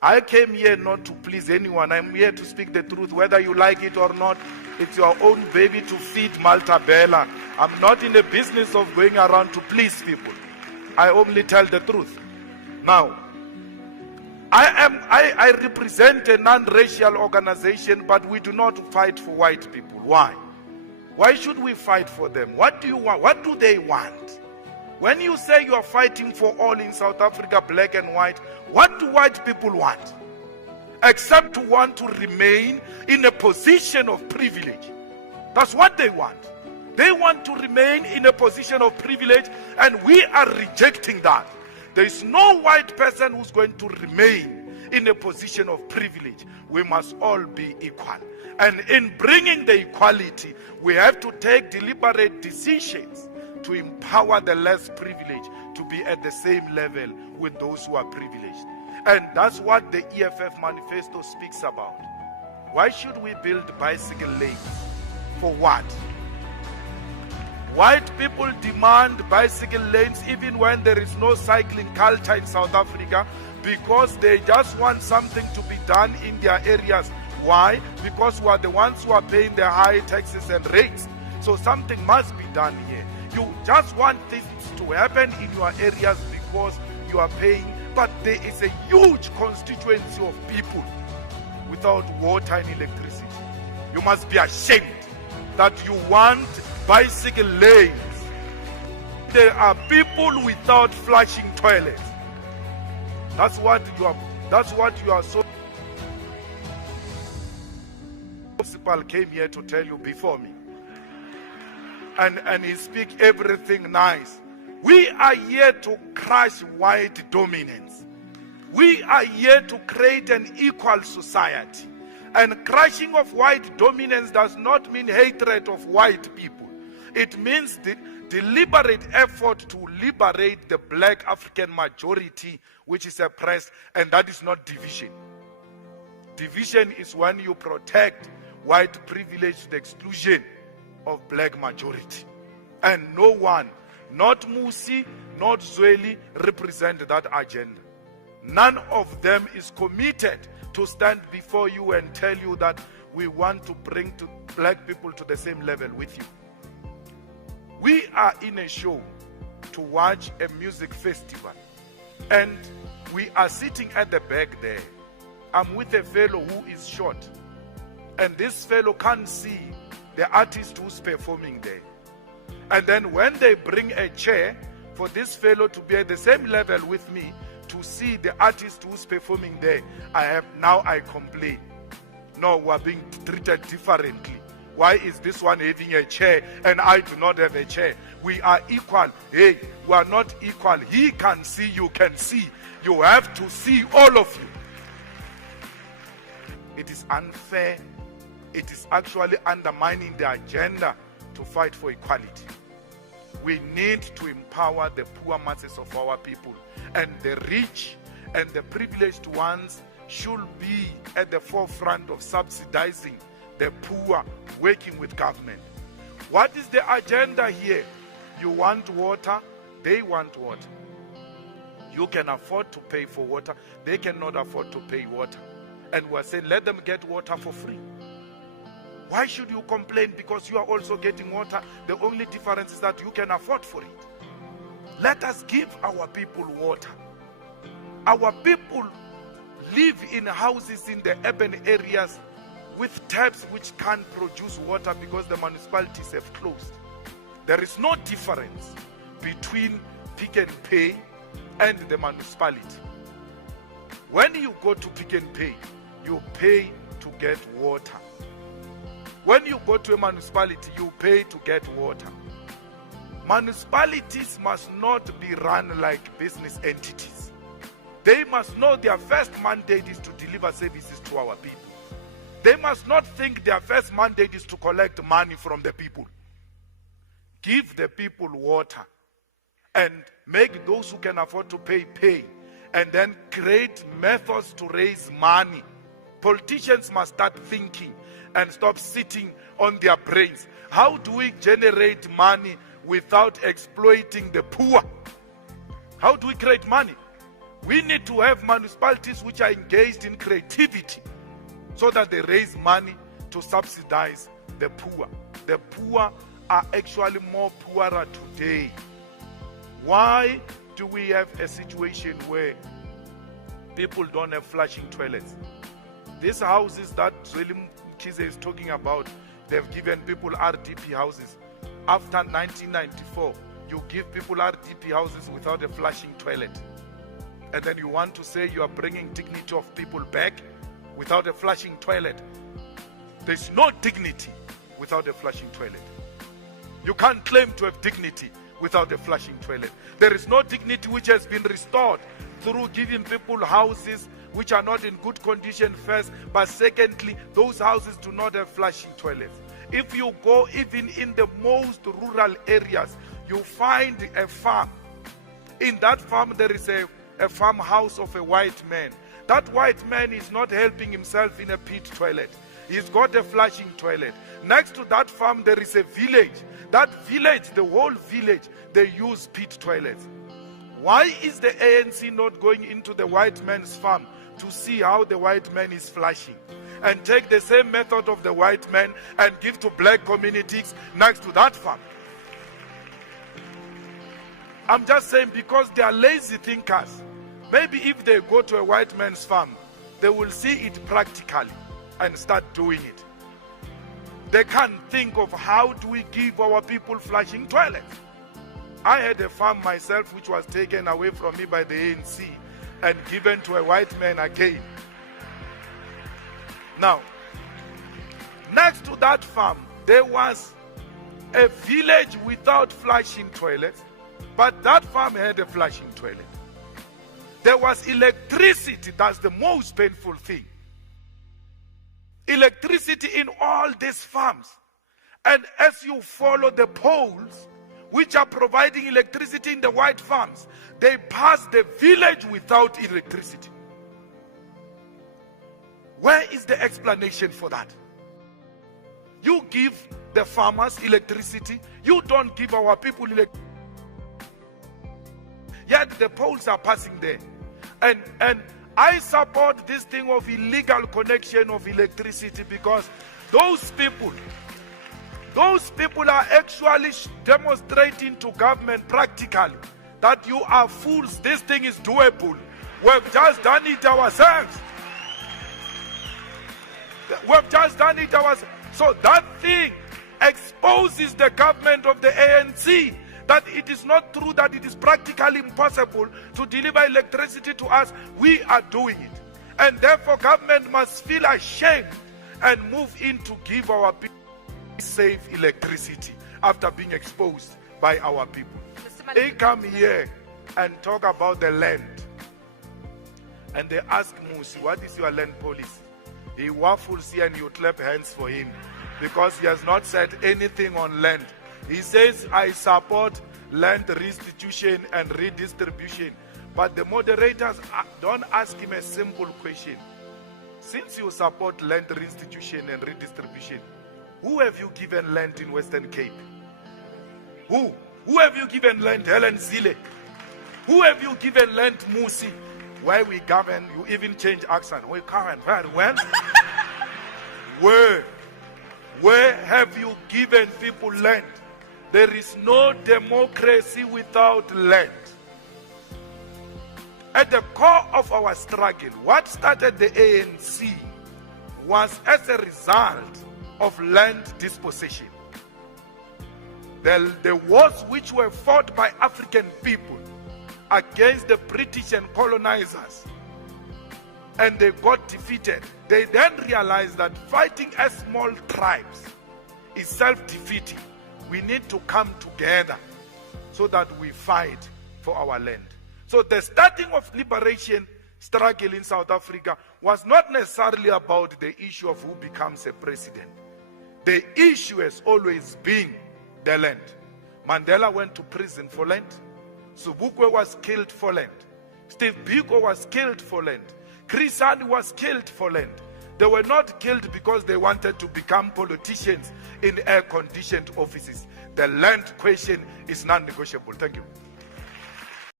I came here not to please anyone. I'm here to speak the truth, whether you like it or not. It's your own baby to feed Malta Bella. I'm not in the business of going around to please people. I only tell the truth. Now, I represent a non-racial organization, but we do not fight for white people. Why? Why should we fight for them? What do you want? What do they want? When you say you are fighting for all in South Africa, black and white, what do white people want? Except to want to remain in a position of privilege. That's what they want. They want to remain in a position of privilege, and we are rejecting that. There is no white person who's going to remain in a position of privilege. We must all be equal. And in bringing the equality, we have to take deliberate decisions to empower the less privileged to be at the same level with those who are privileged. And that's what the EFF manifesto speaks about. Why should we build bicycle lanes? For what? White people demand bicycle lanes even when there is no cycling culture in South Africa, because they just want something to be done in their areas. Why? Because we are the ones who are paying the high taxes and rates. So something must be done here. You just want this to happen in your areas because you are paying, but there is a huge constituency of people without water and electricity. You must be ashamed that you want bicycle lanes. There are people without flushing toilets. That's what you are so. Principal came here to tell you before me. And he speak everything nice. We are here to crush white dominance. We are here to create an equal society. And crushing of white dominance does not mean hatred of white people. It means the deliberate effort to liberate the black African majority which is oppressed, and that is not division. Division is when you protect white privilege to the exclusion of black majority. And no one, not Musi, not Zweli, represent that agenda. None of them is committed to stand before you and tell you that we want to bring to black people to the same level with you. We are in a show to watch a music festival, and we are sitting at the back there. I'm with a fellow who is short, and this fellow can't see the artist who's performing there. And then when they bring a chair for this fellow to be at the same level with me to see the artist who's performing there, I complain. No, we're being treated differently. Why is this one having a chair and I do not have a chair? We are equal. Hey, we are not equal. He can see, you can see. You have to see, all of you. It is unfair. It is actually undermining the agenda to fight for equality. We need to empower the poor masses of our people, and the rich and the privileged ones should be at the forefront of subsidizing the poor, working with government. What is the agenda here? You want water, they want water. You can afford to pay for water, they cannot afford to pay water. And we're saying let them get water for free. Why should you complain because you are also getting water? The only difference is that you can afford for it. Let us give our people water. Our people live in houses in the urban areas with taps which can't produce water because the municipalities have closed. There is no difference between Pick and Pay and the municipality. When you go to Pick and Pay, you pay to get water. When you go to a municipality, you pay to get water. Municipalities must not be run like business entities. They must know their first mandate is to deliver services to our people. They must not think their first mandate is to collect money from the people. Give the people water and make those who can afford to pay, pay. And then create methods to raise money. Politicians must start thinking and stop sitting on their brains. How do we generate money without exploiting the poor? How do we create money? We need to have municipalities which are engaged in creativity so that they raise money to subsidize the poor. The poor are actually more poorer today. Why do we have a situation where people don't have flushing toilets? These houses that Zwelim Kize is talking about, they've given people RDP houses. After 1994, you give people RDP houses without a flushing toilet. And then you want to say you are bringing dignity of people back without a flushing toilet. There's no dignity without a flushing toilet. You can't claim to have dignity without a flushing toilet. There is no dignity which has been restored through giving people houses which are not in good condition first, but secondly, those houses do not have flushing toilets. If you go even in the most rural areas, you find a farm. In that farm, there is a farmhouse of a white man. That white man is not helping himself in a pit toilet. He's got a flushing toilet. Next to that farm, there is a village. That village, the whole village, they use pit toilets. Why is the ANC not going into the white man's farm to see how the white man is flushing? And take the same method of the white man and give to black communities next to that farm. I'm just saying, because they are lazy thinkers. Maybe if they go to a white man's farm, they will see it practically and start doing it. They can't think of how do we give our people flushing toilets. I had a farm myself which was taken away from me by the ANC and given to a white man again. Now, next to that farm, there was a village without flushing toilets, but that farm had a flushing toilet. There was electricity. That's the most painful thing. Electricity in all these farms. And as you follow the poles which are providing electricity in the white farms, they pass the village without electricity. Where is the explanation for that? You give the farmers electricity, you don't give our people electricity. Yet the poles are passing there. And I support this thing of illegal connection of electricity, because those people are actually demonstrating to government practically that you are fools. This thing is doable. We've just done it ourselves. We've just done it ourselves. So that thing exposes the government of the ANC that it is not true, that it is practically impossible to deliver electricity to us. We are doing it. And therefore government must feel ashamed and move in to give our people safe electricity after being exposed by our people. They come here and talk about the land. And they ask Musi, what is your land policy? He waffles here and you clap hands for him, because he has not said anything on land. He says, I support land restitution and redistribution. But the moderators don't ask him a simple question. Since you support land restitution and redistribution, who have you given land in Western Cape? Who? Who have you given land? Helen Zille. Who have you given land? Musi. Why we govern, you even change accent. We govern very well. Where have you given people land? There is no democracy without land. At the core of our struggle, what started the ANC was as a result of land dispossession. The wars which were fought by African people against the British and colonizers, and they got defeated. They then realized that fighting as small tribes is self-defeating. We need to come together so that we fight for our land. So the starting of liberation struggle in South Africa was not necessarily about the issue of who becomes a president. The issue has always been the land. Mandela went to prison for land. Sobukwe was killed for land. Steve Biko was killed for land. Chris Hani was killed for land. They were not killed because they wanted to become politicians in air-conditioned offices. The land question is non-negotiable. Thank you.